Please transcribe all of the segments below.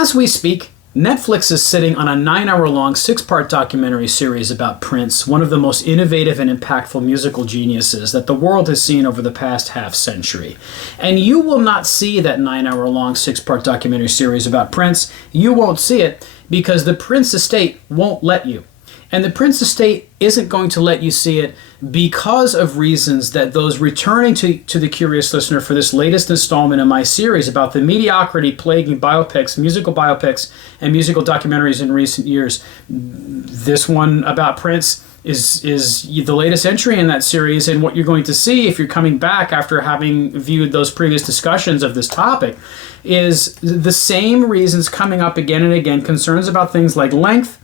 As we speak, Netflix is sitting on a 9-hour-long, 6-part documentary series about Prince, one of the most innovative and impactful musical geniuses that the world has seen over the past half-century. And you will not see that 9-hour-long, 6-part documentary series about Prince. You won't see it because the Prince estate won't let you. And the Prince estate isn't going to let you see it because of reasons that those returning to the curious listener for this latest installment in my series about the mediocrity plaguing biopics, musical biopics, and musical documentaries in recent years. This one about Prince is the latest entry in that series, and what you're going to see if you're coming back after having viewed those previous discussions of this topic is the same reasons coming up again and again, concerns about things like length,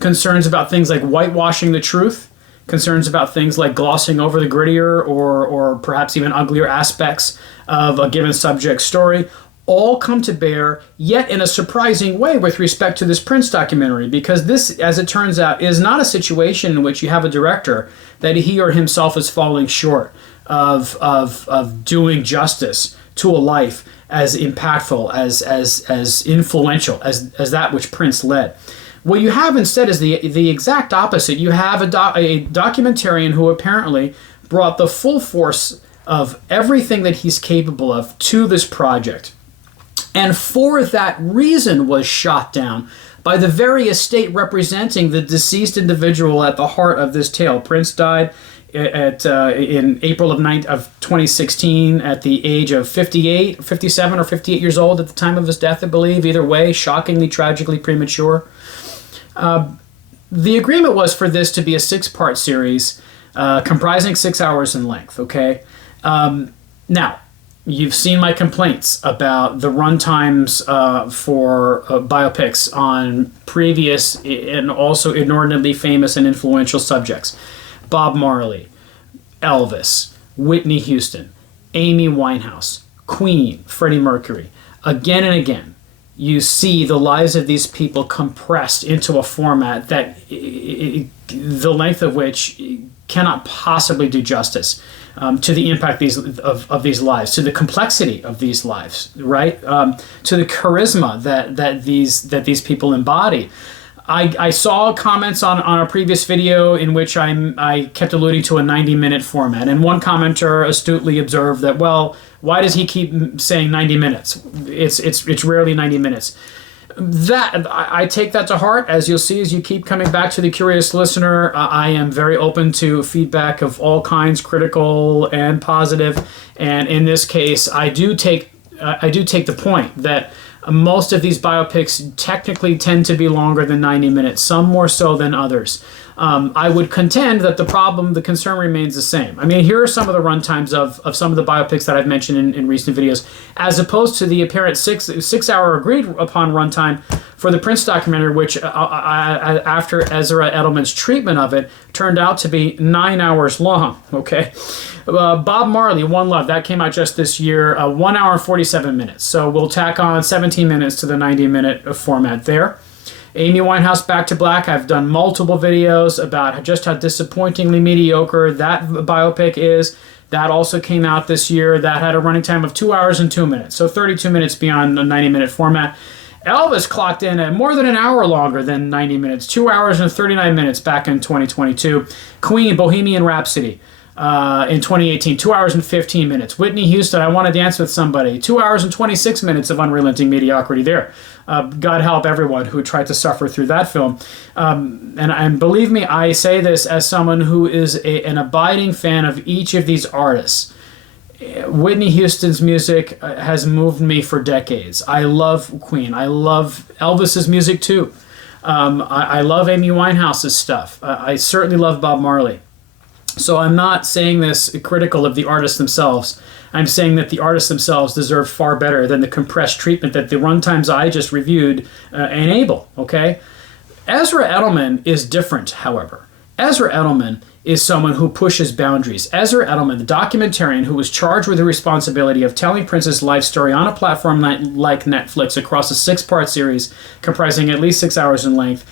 concerns about things like whitewashing the truth, concerns about things like glossing over the grittier or perhaps even uglier aspects of a given subject story, all come to bear, yet in a surprising way with respect to this Prince documentary, because this, as it turns out, is not a situation in which you have a director that he or himself is falling short of doing justice to a life as impactful, as influential as that which Prince led. What you have instead is the exact opposite. You have a documentarian who apparently brought the full force of everything that he's capable of to this project, and for that reason was shot down by the very estate representing the deceased individual at the heart of this tale. Prince died in April of 2016 at the age of 57 or 58 years old at the time of his death, I believe. Either way, shockingly, tragically premature. The agreement was for this to be a 6-part series comprising 6 hours in length, okay? Now, you've seen my complaints about the runtimes for biopics on previous and also inordinately famous and influential subjects. Bob Marley, Elvis, Whitney Houston, Amy Winehouse, Queen, Freddie Mercury. Again and again, you see the lives of these people compressed into a format that the length of which cannot possibly do justice to the impact of these lives, to the complexity of these lives, right? To the charisma that these people embody. I saw comments on a previous video in which I kept alluding to a 90-minute format, and one commenter astutely observed that, well, why does he keep saying 90 minutes? It's rarely 90 minutes. That I take that to heart, as you'll see as you keep coming back to the curious listener. I am very open to feedback of all kinds, critical and positive, and in this case, I do take the point that most of these biopics technically tend to be longer than 90 minutes, some more so than others. I would contend that the concern remains the same. I mean, here are some of the runtimes of some of the biopics that I've mentioned in recent videos, as opposed to the apparent six-hour agreed upon runtime for the Prince documentary, which after Ezra Edelman's treatment of it, turned out to be 9 hours long, okay? Bob Marley, One Love, that came out just this year, 1 hour and 47 minutes. So we'll tack on 17 minutes to the 90-minute format there. Amy Winehouse, Back to Black. I've done multiple videos about just how disappointingly mediocre that biopic is. That also came out this year. That had a running time of 2 hours and 2 minutes, so 32 minutes beyond a 90-minute format. Elvis clocked in at more than an hour longer than 90 minutes, 2 hours and 39 minutes back in 2022. Queen, Bohemian Rhapsody. In 2018, 2 hours and 15 minutes. Whitney Houston, I Want to Dance with Somebody, 2 hours and 26 minutes of unrelenting mediocrity there. God help everyone who tried to suffer through that film. And believe me, I say this as someone who is an abiding fan of each of these artists. Whitney Houston's music has moved me for decades. I love Queen. I love Elvis's music too. I love Amy Winehouse's stuff. I certainly love Bob Marley. So I'm not saying this critical of the artists themselves. I'm saying that the artists themselves deserve far better than the compressed treatment that the runtimes I just reviewed enable, okay? Ezra Edelman is different, however. Ezra Edelman is someone who pushes boundaries. Ezra Edelman, the documentarian who was charged with the responsibility of telling Prince's life story on a platform like Netflix across a 6-part series comprising at least 6 hours in length,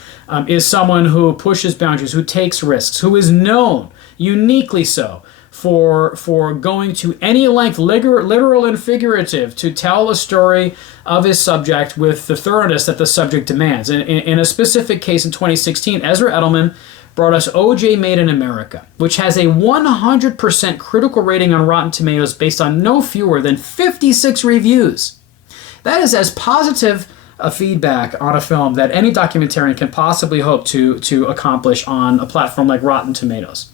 is someone who pushes boundaries, who takes risks, who is known, uniquely so, for going to any length, literal and figurative, to tell a story of his subject with the thoroughness that the subject demands. In a specific case in 2016, Ezra Edelman brought us OJ Made in America, which has a 100% critical rating on Rotten Tomatoes based on no fewer than 56 reviews. That is as positive a feedback on a film that any documentarian can possibly hope to accomplish on a platform like Rotten Tomatoes.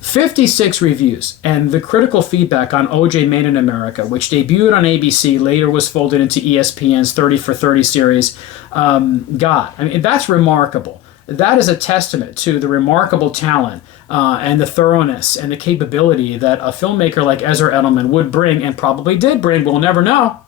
56 reviews, and the critical feedback on OJ Made in America, which debuted on ABC, later was folded into ESPN's 30 for 30 series, that's remarkable. That is a testament to the remarkable talent and the thoroughness and the capability that a filmmaker like Ezra Edelman would bring, and probably did bring, we'll never know,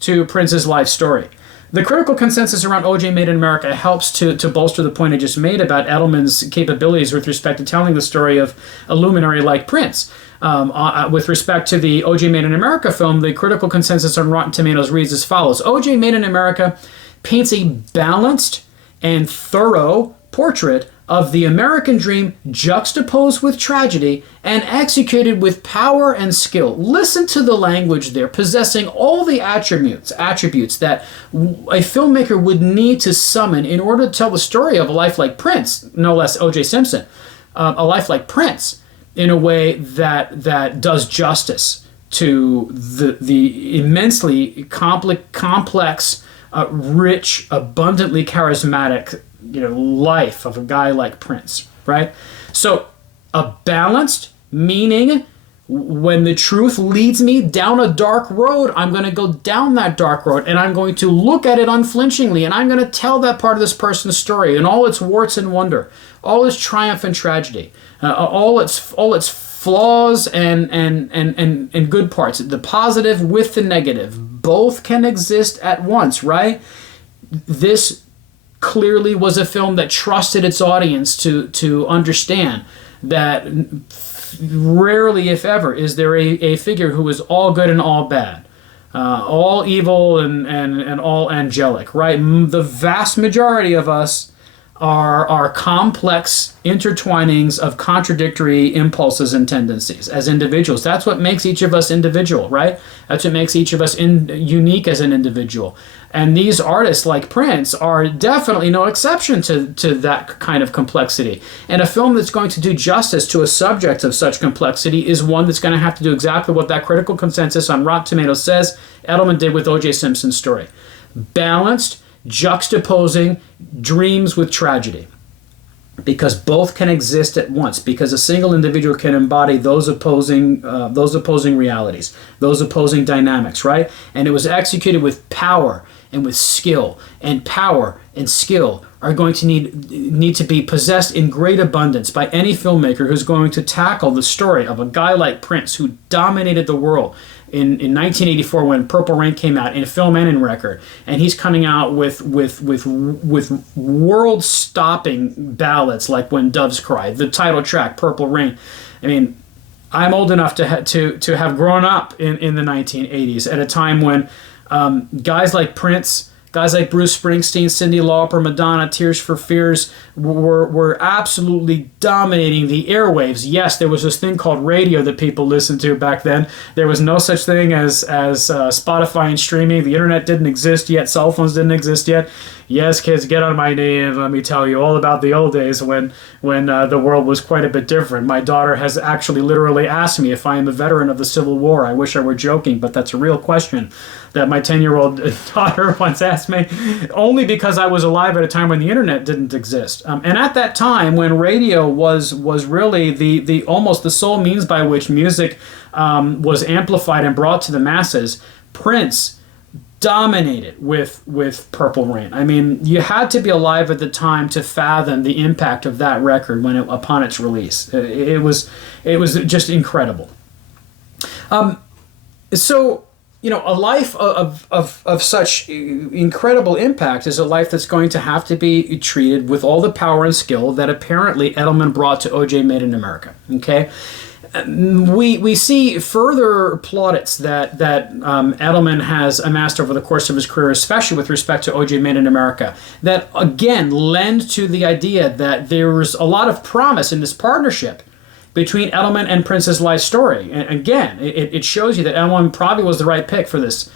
to Prince's life story. The critical consensus around OJ Made in America helps to bolster the point I just made about Edelman's capabilities with respect to telling the story of a luminary like Prince. With respect to the OJ Made in America film, the critical consensus on Rotten Tomatoes reads as follows. OJ Made in America paints a balanced and thorough portrait of the American dream juxtaposed with tragedy and executed with power and skill. Listen to the language there, possessing all the attributes that a filmmaker would need to summon in order to tell the story of a life like Prince, no less O.J. Simpson, a life like Prince, in a way that does justice to the immensely complex, rich, abundantly charismatic life of a guy like Prince, right? So a balanced, meaning when the truth leads me down a dark road, I'm going to go down that dark road, and I'm going to look at it unflinchingly, and I'm going to tell that part of this person's story and all its warts and wonder, all its triumph and tragedy, all its flaws and good parts, the positive with the negative. Both can exist at once, right? This clearly was a film that trusted its audience to understand that rarely, if ever, is there a figure who is all good and all bad, all evil and all angelic, right? The vast majority of us are complex intertwinings of contradictory impulses and tendencies as individuals. That's what makes each of us individual, right? That's what makes each of us unique as an individual. And these artists like Prince are definitely no exception to that kind of complexity. And a film that's going to do justice to a subject of such complexity is one that's going to have to do exactly what that critical consensus on Rotten Tomatoes says Edelman did with O.J. Simpson's story. Balanced, juxtaposing dreams with tragedy, because both can exist at once, because a single individual can embody those opposing realities, those opposing dynamics, right? And it was executed with power and with skill, and power and skill are going to need to be possessed in great abundance by any filmmaker who's going to tackle the story of a guy like Prince, who dominated the world in 1984 when Purple Rain came out, in film and in record, and he's coming out with world-stopping ballads like When Doves Cry, the title track Purple Rain. I mean, I'm old enough to have grown up in the 1980s at a time when guys like Prince, guys like Bruce Springsteen, Cyndi Lauper, Madonna, Tears for Fears were absolutely dominating the airwaves. Yes, there was this thing called radio that people listened to back then. There was no such thing as Spotify and streaming. The internet didn't exist yet. Cell phones didn't exist yet. Yes, kids, get on my knee and let me tell you all about the old days when the world was quite a bit different. My daughter has actually literally asked me if I am a veteran of the Civil War. I wish I were joking, but that's a real question that my 10-year-old daughter once asked me, only because I was alive at a time when the internet didn't exist. And at that time, when radio was really the almost the sole means by which music was amplified and brought to the masses, Prince dominated with Purple Rain. I mean, you had to be alive at the time to fathom the impact of that record upon its release. It was just incredible. So, a life of such incredible impact is a life that's going to have to be treated with all the power and skill that apparently Edelman brought to O.J. Made in America. Okay, we see further plaudits that Edelman has amassed over the course of his career, especially with respect to O.J. Made in America, that again lend to the idea that there was a lot of promise in this partnership between Edelman and Prince's life story. And again, it shows you that Edelman probably was the right pick for this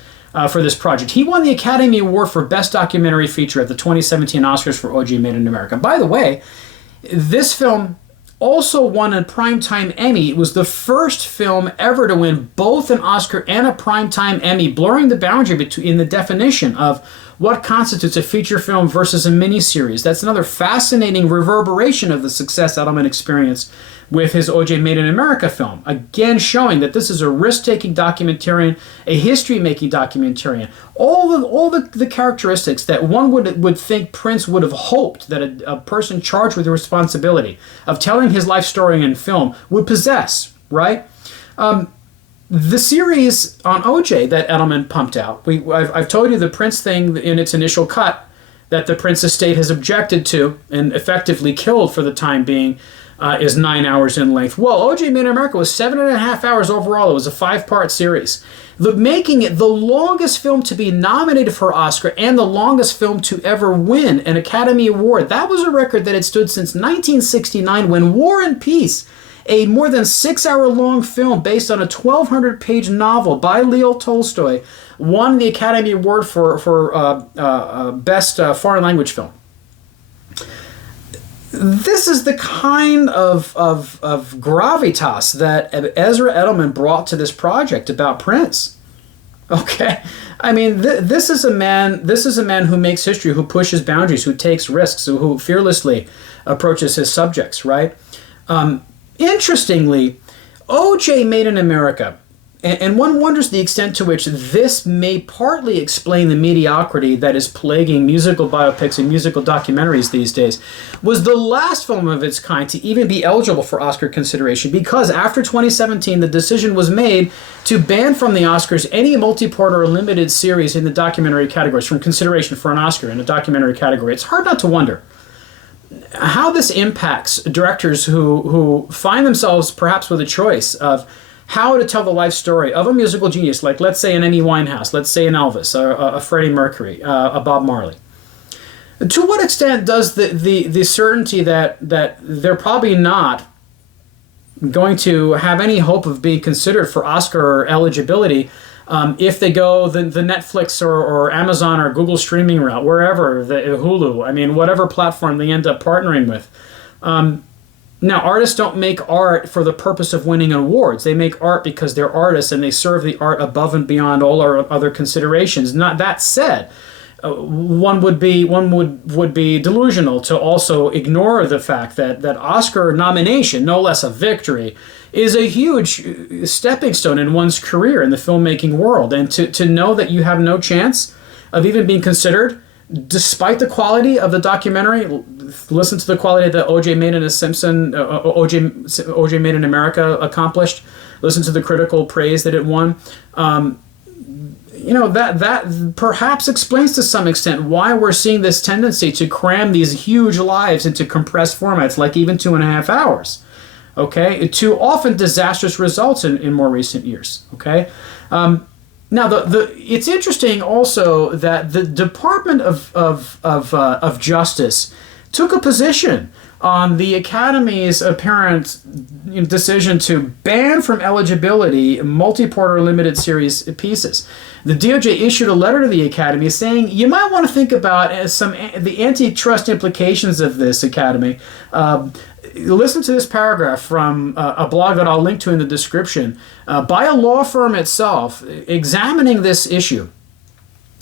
project. He won the Academy Award for Best Documentary Feature at the 2017 Oscars for O.J. Made in America. By the way, this film also won a Primetime Emmy. It was the first film ever to win both an Oscar and a Primetime Emmy, blurring the boundary between the definition of what constitutes a feature film versus a miniseries. That's another fascinating reverberation of the success Edelman experienced with his O.J. Made in America film. Again, showing that this is a risk-taking documentarian, a history-making documentarian. All the characteristics that one would think Prince would have hoped that a person charged with the responsibility of telling his life story in film would possess, right? The series on O.J. that Edelman pumped out, I've told you the Prince thing in its initial cut that the Prince estate has objected to and effectively killed for the time being is 9 hours in length. Well, O.J. Made in America was 7.5 hours overall. It was a 5-part series, making it the longest film to be nominated for Oscar and the longest film to ever win an Academy Award. That was a record that had stood since 1969 when War and Peace, a more than 6-hour-long film based on a 1,200-page novel by Leo Tolstoy, won the Academy Award for Best Foreign Language Film. This is the kind of gravitas that Ezra Edelman brought to this project about Prince. Okay, I mean, this is a man who makes history, who pushes boundaries, who takes risks, who fearlessly approaches his subjects. Right. Interestingly, O.J. Made in America, and one wonders the extent to which this may partly explain the mediocrity that is plaguing musical biopics and musical documentaries these days, was the last film of its kind to even be eligible for Oscar consideration, because after 2017, the decision was made to ban from the Oscars any multi-part or limited series in the documentary categories from consideration for an Oscar in a documentary category. It's hard not to wonder how this impacts directors who find themselves perhaps with a choice of how to tell the life story of a musical genius, like let's say an Amy Winehouse, let's say an Elvis, a Freddie Mercury, a Bob Marley. To what extent does the certainty that they're probably not going to have any hope of being considered for Oscar eligibility if they go the Netflix or Amazon or Google streaming route, wherever, the Hulu, I mean, whatever platform they end up partnering with. Now, artists don't make art for the purpose of winning awards. They make art because they're artists and they serve the art above and beyond all our other considerations. Not that said, one would be delusional to also ignore the fact that Oscar nomination, no less a victory, is a huge stepping stone in one's career in the filmmaking world. And to know that you have no chance of even being considered, despite the quality of the documentary, listen to the quality that O.J. Made in O.J. Made in America accomplished. Listen to the critical praise that it won. That perhaps explains to some extent why we're seeing this tendency to cram these huge lives into compressed formats, like even 2.5 hours. Okay, to often disastrous results in more recent years. Okay. Now, it's interesting also that the Department of Justice took a position on the Academy's apparent decision to ban from eligibility multi-part or limited series pieces. The DOJ issued a letter to the Academy saying, you might want to think about the antitrust implications of this, Academy. Listen to this paragraph from a blog that I'll link to in the description by a law firm itself examining this issue,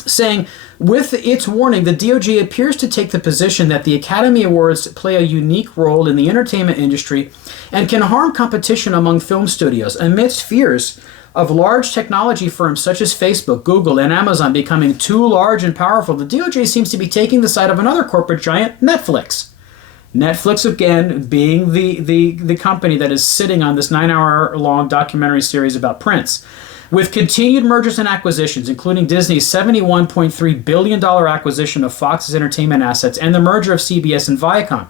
saying, with its warning, the DOJ appears to take the position that the Academy Awards play a unique role in the entertainment industry and can harm competition among film studios amidst fears of large technology firms such as Facebook, Google, and Amazon becoming too large and powerful. The DOJ seems to be taking the side of another corporate giant, Netflix. Netflix, again, being the company that is sitting on this 9-hour-long documentary series about Prince. With continued mergers and acquisitions, including Disney's $71.3 billion acquisition of Fox's entertainment assets and the merger of CBS and Viacom,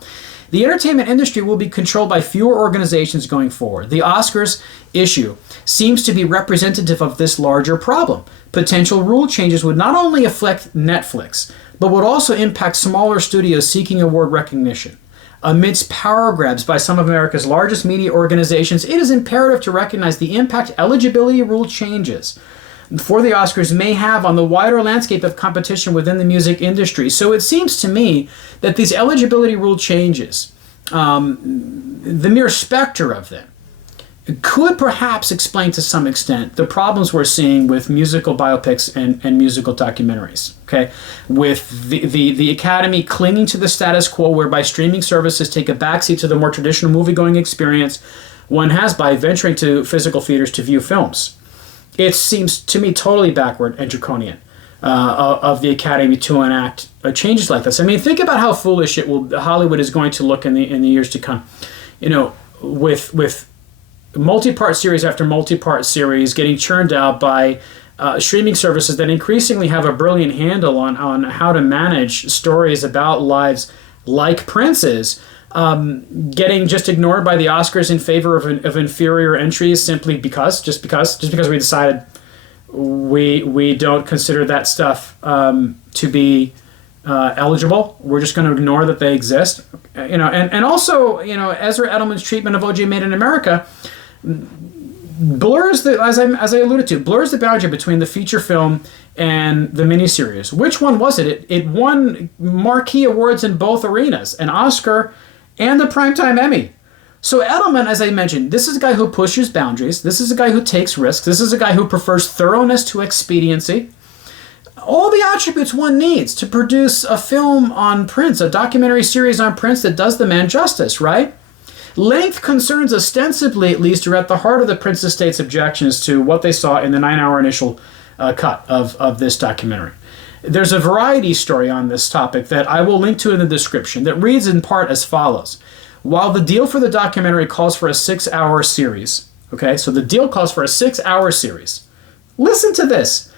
the entertainment industry will be controlled by fewer organizations going forward. The Oscars issue seems to be representative of this larger problem. Potential rule changes would not only affect Netflix, but would also impact smaller studios seeking award recognition. amidst power grabs by some of America's largest media organizations, it is imperative to recognize the impact eligibility rule changes for the Oscars may have on the wider landscape of competition within the music industry. So it seems to me that these eligibility rule changes, the mere specter of them, could perhaps explain to some extent the problems we're seeing with musical biopics and musical documentaries, okay? With the Academy clinging to the status quo whereby streaming services take a backseat to the more traditional movie-going experience one has by venturing to physical theaters to view films. It seems to me totally backward and draconian of the Academy to enact changes like this. I mean, think about how foolish Hollywood is going to look in the years to come. You know, with multi-part series after multi-part series getting churned out by streaming services that increasingly have a brilliant handle on how to manage stories about lives like Prince's, getting just ignored by the Oscars in favor of inferior entries simply because we decided we don't consider that stuff to be eligible. We're just going to ignore that they exist. You know, and also, you know, Ezra Edelman's treatment of O.J. Made in America blurs as I alluded to, blurs the boundary between the feature film and the miniseries. Which one was it? It won marquee awards in both arenas, an Oscar and the Primetime Emmy. So Edelman, as I mentioned, this is a guy who pushes boundaries. This is a guy who takes risks. This is a guy who prefers thoroughness to expediency. All the attributes one needs to produce a film on Prince, a documentary series on Prince that does the man justice, right? Length concerns, ostensibly at least, are at the heart of the Prince estate's objections to what they saw in the 9-hour initial cut of this documentary. There's a Variety story on this topic that I will link to in the description that reads in part as follows. While the deal for the documentary calls for a 6-hour series, okay, so the deal calls for a 6-hour series. Listen to this.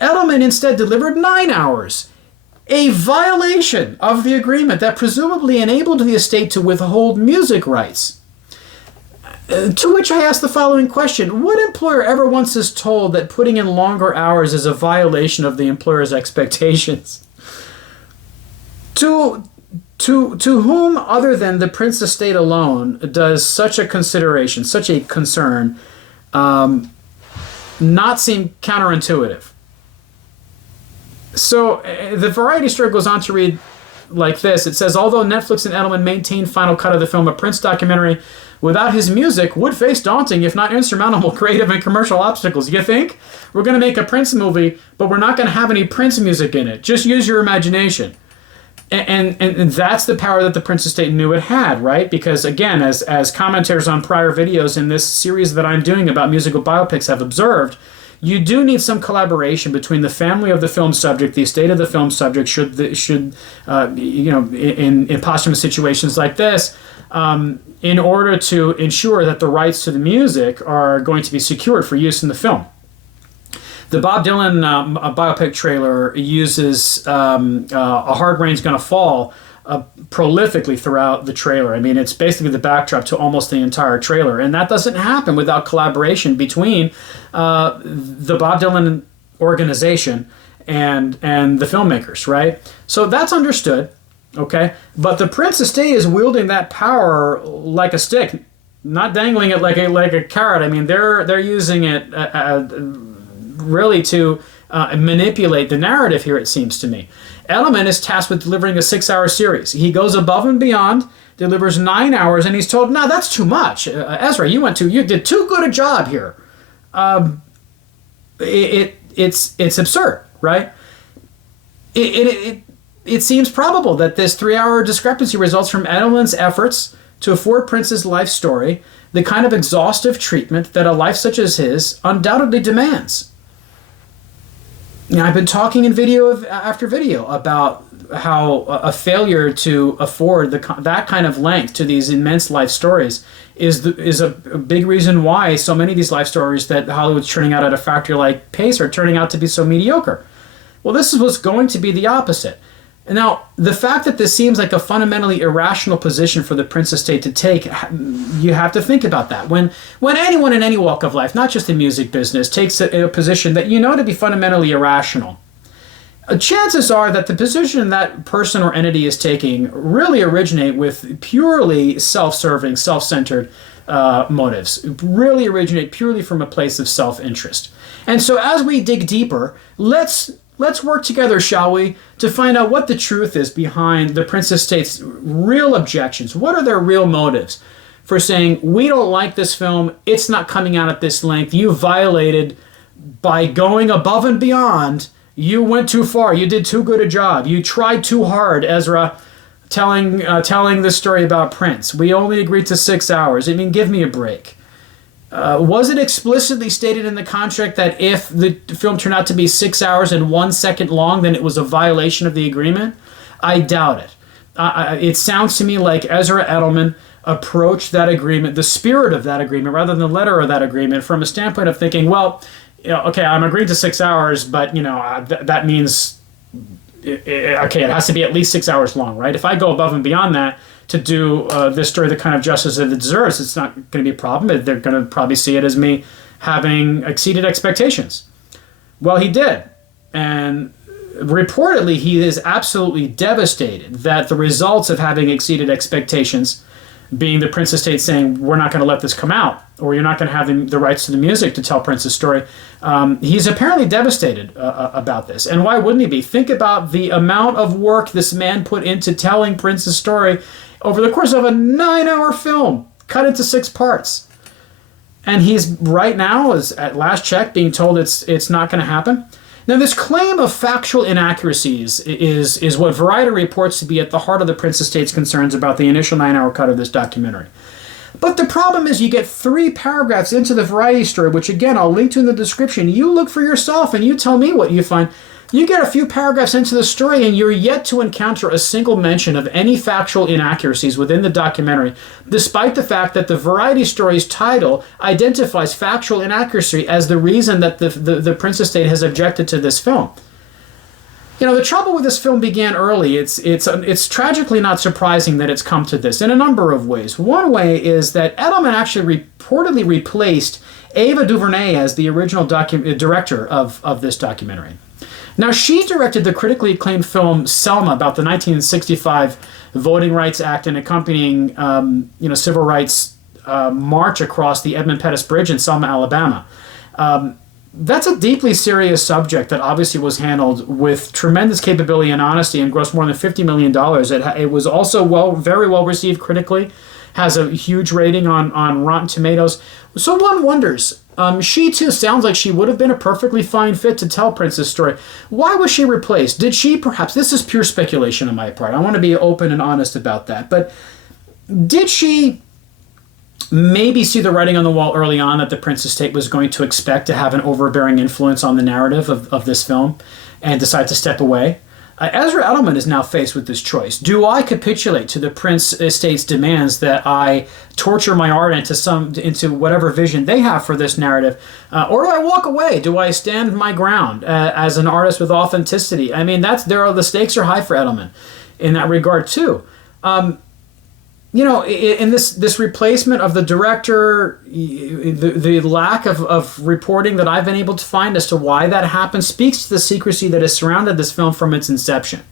Edelman instead delivered 9 hours, a violation of the agreement that presumably enabled the estate to withhold music rights. To which I ask the following question. What employer ever once is told that putting in longer hours is a violation of the employer's expectations? To whom other than the Prince estate alone does such a consideration, such a concern, not seem counterintuitive? So the Variety story goes on to read like this. It says, although Netflix and Edelman maintained final cut of the film, a Prince documentary without his music would face daunting, if not insurmountable, creative and commercial obstacles. You think? We're going to make a Prince movie, but we're not going to have any Prince music in it. Just use your imagination. And that's the power that the Prince estate knew it had, right? Because again, as commentators on prior videos in this series that I'm doing about musical biopics have observed, you do need some collaboration between the family of the film subject, the estate of the film subject, in posthumous situations like this, in order to ensure that the rights to the music are going to be secured for use in the film. The Bob Dylan biopic trailer uses A Hard Rain's Gonna Fall prolifically throughout the trailer. I mean, it's basically the backdrop to almost the entire trailer. And that doesn't happen without collaboration between the Bob Dylan organization and the filmmakers, right? So that's understood, okay? But the Prince estate is wielding that power like a stick, not dangling it like a carrot. I mean, they're using it really to manipulate the narrative here, it seems to me. Edelman is tasked with delivering a 6-hour series. He goes above and beyond, delivers 9 hours, and he's told, no, that's too much. Ezra, you did too good a job here. It's absurd, right? It seems probable that this 3-hour discrepancy results from Edelman's efforts to afford Prince's life story the kind of exhaustive treatment that a life such as his undoubtedly demands. You know, I've been talking in video after video about how a failure to afford that kind of length to these immense life stories is a big reason why so many of these life stories that Hollywood's churning out at a factory-like pace are turning out to be so mediocre. Well, this was going to be the opposite. And now, the fact that this seems like a fundamentally irrational position for the Prince estate to take, you have to think about that. When anyone in any walk of life, not just the music business, takes a position that you know to be fundamentally irrational, chances are that the position that person or entity is taking really originate with purely self-serving, self-centered motives, really originate purely from a place of self-interest. And so as we dig deeper, let's work together, shall we, to find out what the truth is behind the Prince Estate's real objections. What are their real motives for saying, we don't like this film, it's not coming out at this length, you violated by going above and beyond, you went too far, you did too good a job, you tried too hard, Ezra, telling this story about Prince. We only agreed to 6 hours. I mean, give me a break. Was it explicitly stated in the contract that if the film turned out to be 6 hours and 1 second long, then it was a violation of the agreement? I doubt it. It sounds to me like Ezra Edelman approached that agreement, the spirit of that agreement, rather than the letter of that agreement, from a standpoint of thinking, well, okay, I'm agreeing to 6 hours, but that means okay, it has to be at least 6 hours long, right? If I go above and beyond that to do this story the kind of justice that it deserves, it's not going to be a problem. They're going to probably see it as me having exceeded expectations. Well, he did, and reportedly, he is absolutely devastated that the results of having exceeded expectations, being the Prince Estate saying, we're not going to let this come out, or you're not going to have the rights to the music to tell Prince's story. He's apparently devastated about this. And why wouldn't he be? Think about the amount of work this man put into telling Prince's story over the course of a 9-hour film, cut into 6 parts. And he's right now, is at last check, being told it's not going to happen. Now, this claim of factual inaccuracies is what Variety reports to be at the heart of the Prince Estate's concerns about the initial 9-hour cut of this documentary. But the problem is you get 3 paragraphs into the Variety story, which again, I'll link to in the description. You look for yourself and you tell me what you find. You get a few paragraphs into the story and you're yet to encounter a single mention of any factual inaccuracies within the documentary, despite the fact that the Variety story's title identifies factual inaccuracy as the reason that the Prince Estate has objected to this film. The trouble with this film began early. It's tragically not surprising that it's come to this in a number of ways. One way is that Edelman actually reportedly replaced Ava DuVernay as the original director of this documentary. Now, she directed the critically acclaimed film Selma about the 1965 Voting Rights Act and accompanying civil rights march across the Edmund Pettus Bridge in Selma, Alabama. That's a deeply serious subject that obviously was handled with tremendous capability and honesty and grossed more than $50 million. It was also very well received critically, has a huge rating on Rotten Tomatoes. So one wonders, she too sounds like she would have been a perfectly fine fit to tell Prince's story. Why was she replaced? Did she perhaps, this is pure speculation on my part, I want to be open and honest about that, but did she maybe see the writing on the wall early on that the Prince Estate was going to expect to have an overbearing influence on the narrative of this film and decide to step away? Ezra Edelman is now faced with this choice. Do I capitulate to the Prince Estate's demands that I torture my art into whatever vision they have for this narrative, or do I walk away? Do I stand my ground as an artist with authenticity? I mean, the stakes are high for Edelman in that regard too. In this replacement of the director, the lack of reporting that I've been able to find as to why that happened speaks to the secrecy that has surrounded this film from its inception.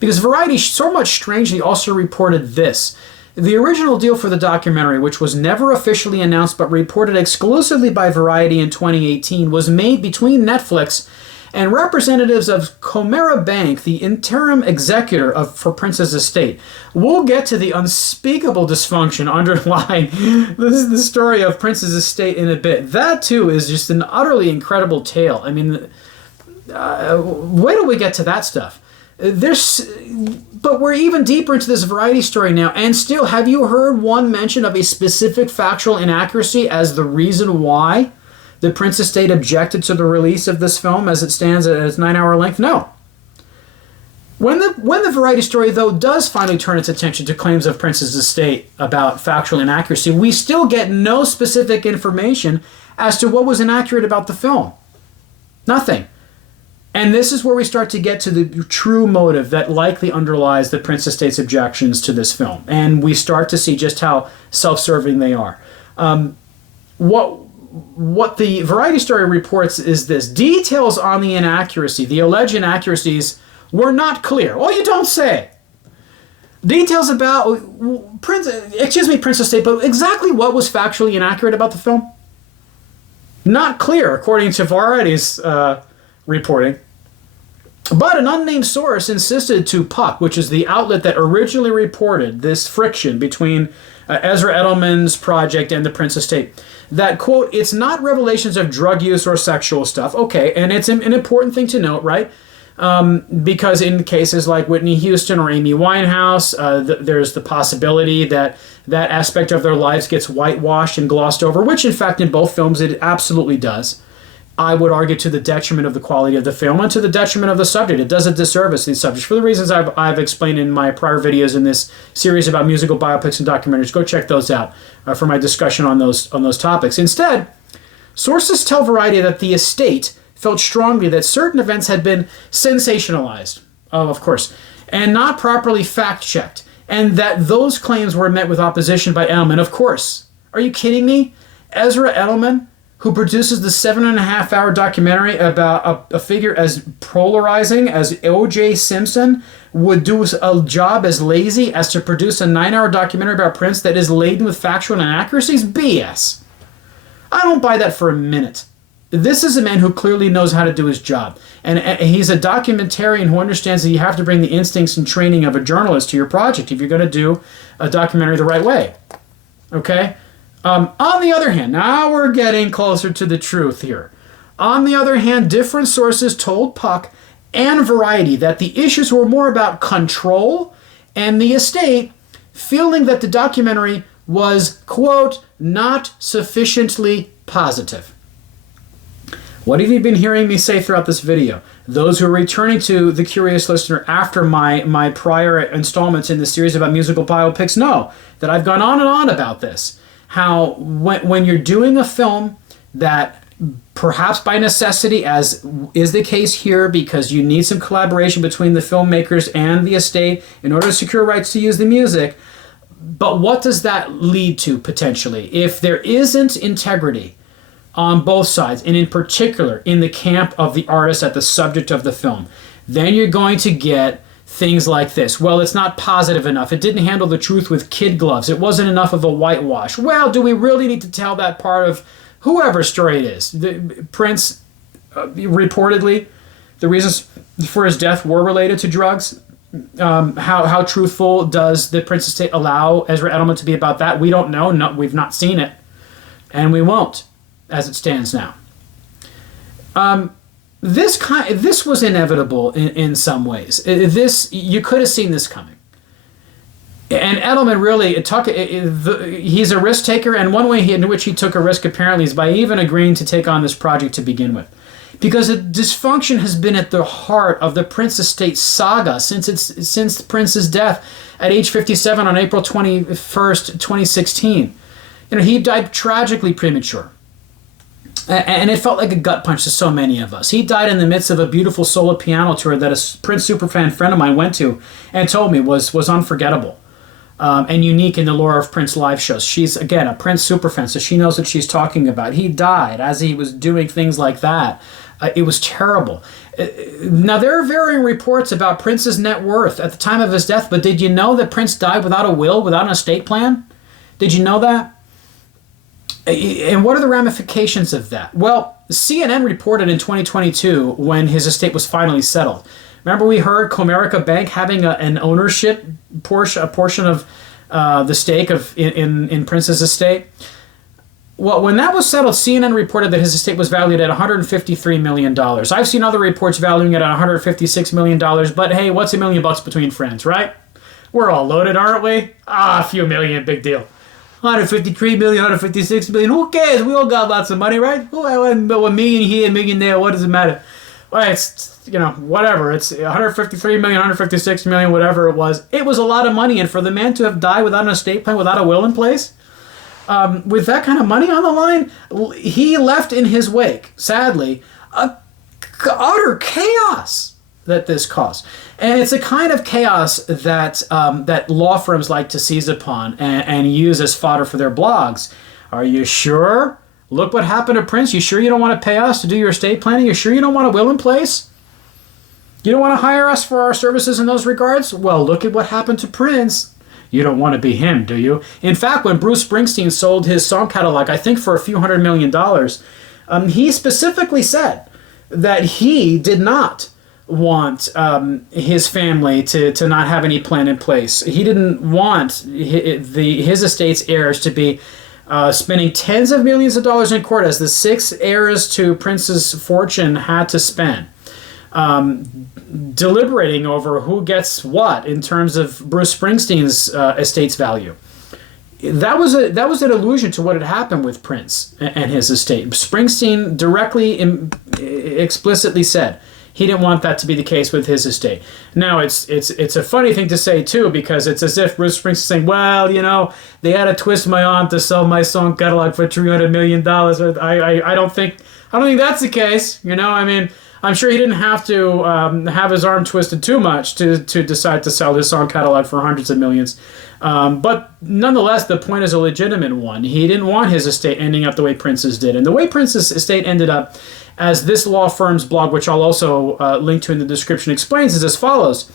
Because Variety so much strangely also reported this. The original deal for the documentary, which was never officially announced but reported exclusively by Variety in 2018, was made between Neflix and representatives of Comera Bank, the interim executor for Prince's estate. We'll get to the unspeakable dysfunction underlying the story of Prince's estate in a bit. That, too, is just an utterly incredible tale. I mean, wait till we get to that stuff. But we're even deeper into this Variety story now, and still, have you heard one mention of a specific factual inaccuracy as the reason why the Prince Estate objected to the release of this film as it stands at its 9-hour length? No. When the Variety story, though, does finally turn its attention to claims of Prince's estate about factual inaccuracy, we still get no specific information as to what was inaccurate about the film. Nothing. And this is where we start to get to the true motive that likely underlies the Prince Estate's objections to this film. And we start to see just how self-serving they are. what the Variety story reports is this: details on the inaccuracy, the alleged inaccuracies, were not clear. Oh, you don't say. Details about Prince Estate, but exactly what was factually inaccurate about the film? Not clear, according to Variety's reporting. But an unnamed source insisted to Puck, which is the outlet that originally reported this friction between Ezra Edelman's project and the Prince Estate, that, quote, it's not revelations of drug use or sexual stuff. Okay, and it's an important thing to note, right? Because in cases like Whitney Houston or Amy Winehouse, there's the possibility that that aspect of their lives gets whitewashed and glossed over, which in fact in both films it absolutely does. I would argue to the detriment of the quality of the film and to the detriment of the subject. It does a disservice to these subjects for the reasons I've explained in my prior videos in this series about musical biopics and documentaries. Go check those out for my discussion on those topics. Instead, sources tell Variety that the estate felt strongly that certain events had been sensationalized, of course, and not properly fact-checked, and that those claims were met with opposition by Edelman. Of course. Are you kidding me? Ezra Edelman, who produces the 7.5-hour documentary about a figure as polarizing as O.J. Simpson, would do a job as lazy as to produce a 9-hour documentary about Prince that is laden with factual inaccuracies? BS. I don't buy that for a minute. This is a man who clearly knows how to do his job. And he's a documentarian who understands that you have to bring the instincts and training of a journalist to your project if you're going to do a documentary the right way. Okay? On the other hand, now we're getting closer to the truth here. On the other hand, different sources told Puck and Variety that the issues were more about control and the estate feeling that the documentary was, quote, not sufficiently positive. What have you been hearing me say throughout this video? Those who are returning to The Curious Listener after my prior installments in the series about musical biopics know that I've gone on and on about this. How when you're doing a film that perhaps by necessity, as is the case here, because you need some collaboration between the filmmakers and the estate in order to secure rights to use the music, but what does that lead to potentially? If there isn't integrity on both sides, and in particular in the camp of the artist at the subject of the film, then you're going to get things like this. Well, it's not positive enough. It didn't handle the truth with kid gloves. It wasn't enough of a whitewash. Well, do we really need to tell that part of whoever's story it is? Prince, reportedly, the reasons for his death were related to drugs. How truthful does the Prince estate allow Ezra Edelman to be about that? We don't know. No, we've not seen it. And we won't, as it stands now. This was inevitable in some ways. You could have seen this coming. And Edelman really, he's a risk taker, and one way in which he took a risk apparently is by even agreeing to take on this project to begin with. Because dysfunction has been at the heart of the Prince estate saga since Prince's death at age 57 on April 21st, 2016. He died tragically premature. And it felt like a gut punch to so many of us. He died in the midst of a beautiful solo piano tour that a Prince superfan friend of mine went to and told me was unforgettable and unique in the lore of Prince live shows. She's, again, a Prince superfan, so she knows what she's talking about. He died as he was doing things like that. It was terrible. Now, there are varying reports about Prince's net worth at the time of his death, but did you know that Prince died without a will, without an estate plan? Did you know that? And what are the ramifications of that? Well, CNN reported in 2022 when his estate was finally settled. Remember we heard Comerica Bank having an ownership portion of the stake in Prince's estate? Well, when that was settled, CNN reported that his estate was valued at $153 million. I've seen other reports valuing it at $156 million, but hey, what's $1 million between friends, right? We're all loaded, aren't we? A few million, big deal. 153 million, 156 million. Who cares? We all got lots of money, right? But 1 million here, 1 million there. What does it matter? Well, it's, whatever. It's 153 million, 156 million, whatever it was. It was a lot of money. And for the man to have died without an estate plan, without a will in place, with that kind of money on the line, he left in his wake, sadly, utter chaos that this caused. And it's a kind of chaos that that law firms like to seize upon and use as fodder for their blogs. Are you sure? Look what happened to Prince. You sure you don't want to pay us to do your estate planning? You sure you don't want a will in place? You don't want to hire us for our services in those regards? Well, look at what happened to Prince. You don't want to be him, do you? In fact, when Bruce Springsteen sold his song catalog, I think for a few $100 million, he specifically said that he did not want his family to not have any plan in place. He didn't want his estate's heirs to be spending tens of millions of dollars in court, as the 6 heirs to Prince's fortune had to spend, deliberating over who gets what in terms of Bruce Springsteen's estate's value. That was an allusion to what had happened with Prince and his estate. Springsteen directly, explicitly said he didn't want that to be the case with his estate. Now, it's a funny thing to say, too, because it's as if Bruce Springsteen is saying, well, you know, they had to twist my arm to sell my song catalog for $300 million. I don't think that's the case. You know, I mean, I'm sure he didn't have to have his arm twisted too much to decide to sell his song catalog for hundreds of millions. But nonetheless, the point is a legitimate one. He didn't want his estate ending up the way Prince's did. And the way Prince's estate ended up, as this law firm's blog, which I'll also link to in the description, explains, is as follows.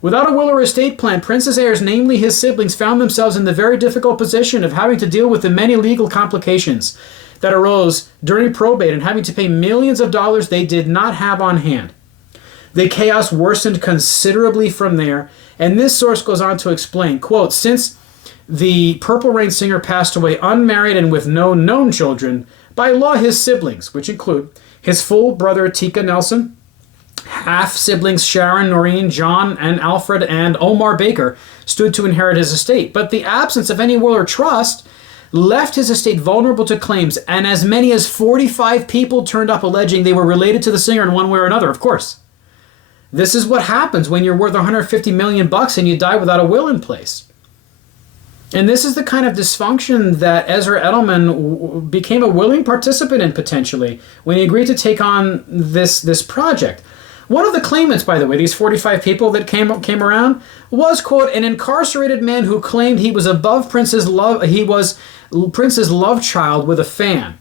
Without a will or estate plan, Prince's heirs, namely his siblings, found themselves in the very difficult position of having to deal with the many legal complications that arose during probate and having to pay millions of dollars they did not have on hand. The chaos worsened considerably from there, and this source goes on to explain, quote, since the Purple Rain singer passed away unmarried and with no known children, by law his siblings, which include his full brother Tika Nelson, half-siblings Sharon, Noreen, John, and Alfred, and Omar Baker, stood to inherit his estate. But the absence of any will or trust left his estate vulnerable to claims, and as many as 45 people turned up alleging they were related to the singer in one way or another, of course. This is what happens when you're worth $150 million and you die without a will in place. And this is the kind of dysfunction that Ezra Edelman became a willing participant in, potentially, when he agreed to take on this project. One of the claimants, by the way, these 45 people that came around, was, quote, an incarcerated man who claimed he was above Prince's love. He was Prince's love child with a fan.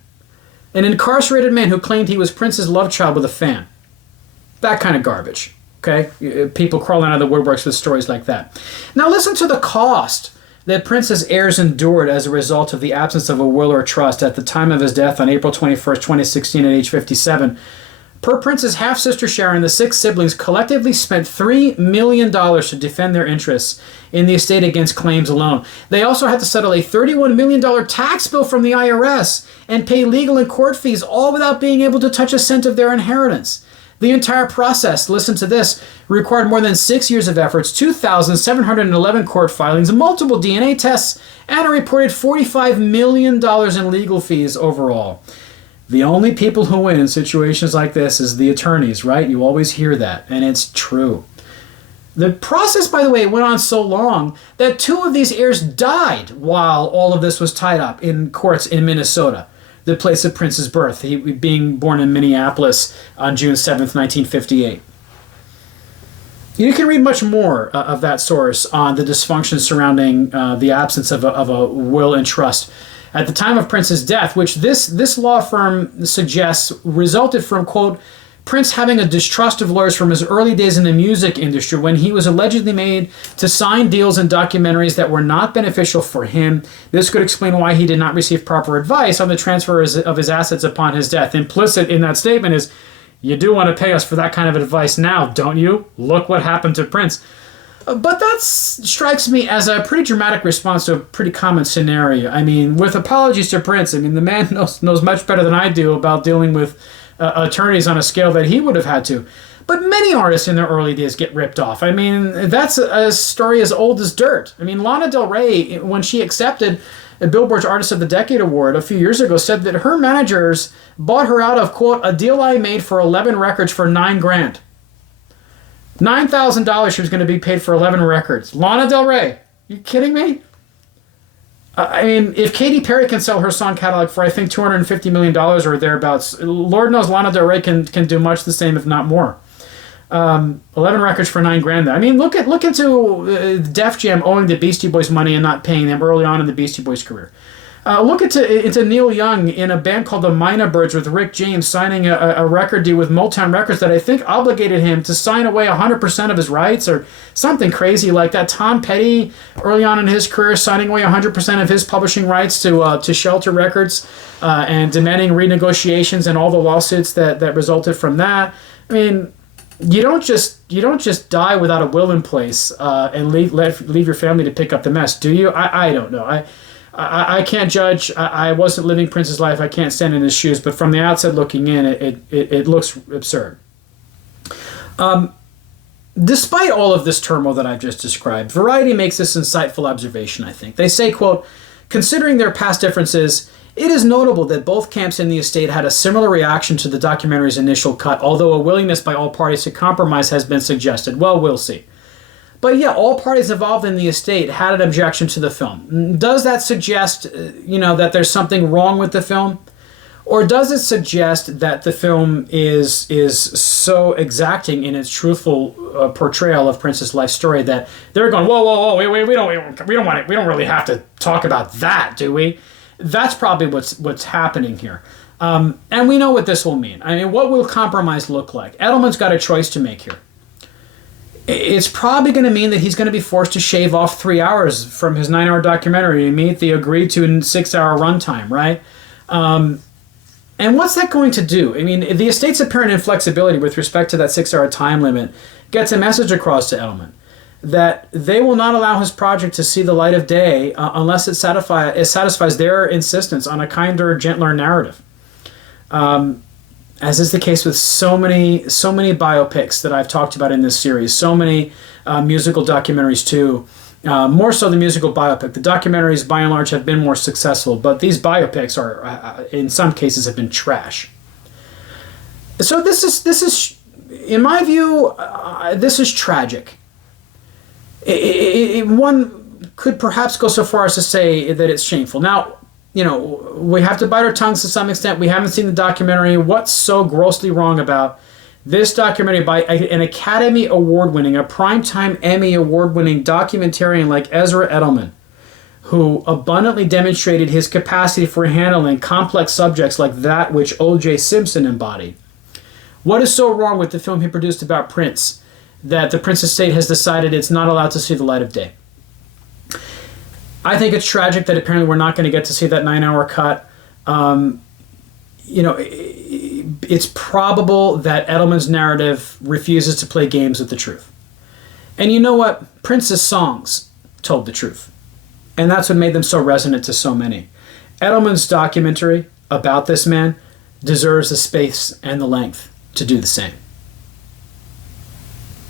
An incarcerated man who claimed he was Prince's love child with a fan. That kind of garbage. Okay, people crawling out of the woodworks with stories like that. Now listen to the cost that Prince's heirs endured as a result of the absence of a will or trust at the time of his death on April 21st, 2016 at age 57. Per Prince's half-sister Sharon, the 6 siblings collectively spent $3 million to defend their interests in the estate against claims alone. They also had to settle a $31 million tax bill from the IRS and pay legal and court fees, all without being able to touch a cent of their inheritance. The entire process, listen to this, required more than 6 years of efforts, 2,711 court filings, multiple DNA tests, and a reported $45 million in legal fees overall. The only people who win in situations like this is the attorneys, right? You always hear that, and it's true. The process, by the way, went on so long that 2 of these heirs died while all of this was tied up in courts in Minnesota, the place of Prince's birth, he being born in Minneapolis on June 7th, 1958. You can read much more of that source on the dysfunction surrounding the absence of a will and trust at the time of Prince's death, which this law firm suggests resulted from, quote, Prince having a distrust of lawyers from his early days in the music industry when he was allegedly made to sign deals and documentaries that were not beneficial for him. This could explain why he did not receive proper advice on the transfer of his assets upon his death. Implicit in that statement is, you do want to pay us for that kind of advice now, don't you? Look what happened to Prince. But that strikes me as a pretty dramatic response to a pretty common scenario. I mean, with apologies to Prince, I mean, the man knows much better than I do about dealing with attorneys on a scale that he would have had to. But many artists in their early days get ripped off. I mean, that's a story as old as dirt. I mean, Lana Del Rey, when she accepted a Billboard's Artist of the Decade award a few years ago, said that her managers bought her out of, quote, a deal I made for 11 records for $9,000. $9,000 she was going to be paid for 11 records. Lana Del Rey, you kidding me? I mean, if Katy Perry can sell her song catalog for, I think, $250 million or thereabouts, Lord knows Lana Del Rey can do much the same, if not more. 11 records for $9,000. I mean, look into Def Jam owing the Beastie Boys money and not paying them early on in the Beastie Boys career. Look into Neil Young in a band called the Mina Birds with Rick James signing a record deal with Motown Records that I think obligated him to sign away 100% of his rights or something crazy like that. Tom Petty, early on in his career, signing away 100% of his publishing rights to Shelter Records and demanding renegotiations and all the lawsuits that resulted from that. I mean, you don't just die without a will in place and leave your family to pick up the mess, do you? I don't know. I can't judge. I wasn't living Prince's life. I can't stand in his shoes. But from the outside looking in, it looks absurd. Despite all of this turmoil that I've just described, Variety makes this insightful observation, I think. They say, quote, considering their past differences, it is notable that both camps in the estate had a similar reaction to the documentary's initial cut, although a willingness by all parties to compromise has been suggested. Well, we'll see. But yeah, all parties involved in the estate had an objection to the film. Does that suggest, that there's something wrong with the film? Or does it suggest that the film is so exacting in its truthful portrayal of Prince's life story that they're going, whoa, wait, we don't really have to talk about that, do we? That's probably what's happening here. And we know what this will mean. I mean, what will compromise look like? Edelman's got a choice to make here. It's probably going to mean that he's going to be forced to shave off 3 hours from his 9-hour documentary to meet the agreed to 6-hour runtime, right? And what's that going to do? I mean, the estate's apparent inflexibility with respect to that 6-hour time limit gets a message across to Edelman that they will not allow his project to see the light of day unless it satisfies their insistence on a kinder, gentler narrative. As is the case with so many biopics that I've talked about in this series, so many musical documentaries too. More so the musical biopic. The documentaries, by and large, have been more successful, but these biopics are, in some cases, have been trash. So this is, in my view, this is tragic. One could perhaps go so far as to say that it's shameful. Now, we have to bite our tongues to some extent. We haven't seen the documentary. What's so grossly wrong about this documentary by an Academy Award-winning, a Primetime Emmy Award-winning documentarian like Ezra Edelman, who abundantly demonstrated his capacity for handling complex subjects like that which O.J. Simpson embodied? What is so wrong with the film he produced about Prince that the Prince estate has decided it's not allowed to see the light of day? I think it's tragic that apparently we're not going to get to see that 9-hour cut. It's probable that Edelman's narrative refuses to play games with the truth. And you know what? Prince's songs told the truth. And that's what made them so resonant to so many. Edelman's documentary about this man deserves the space and the length to do the same.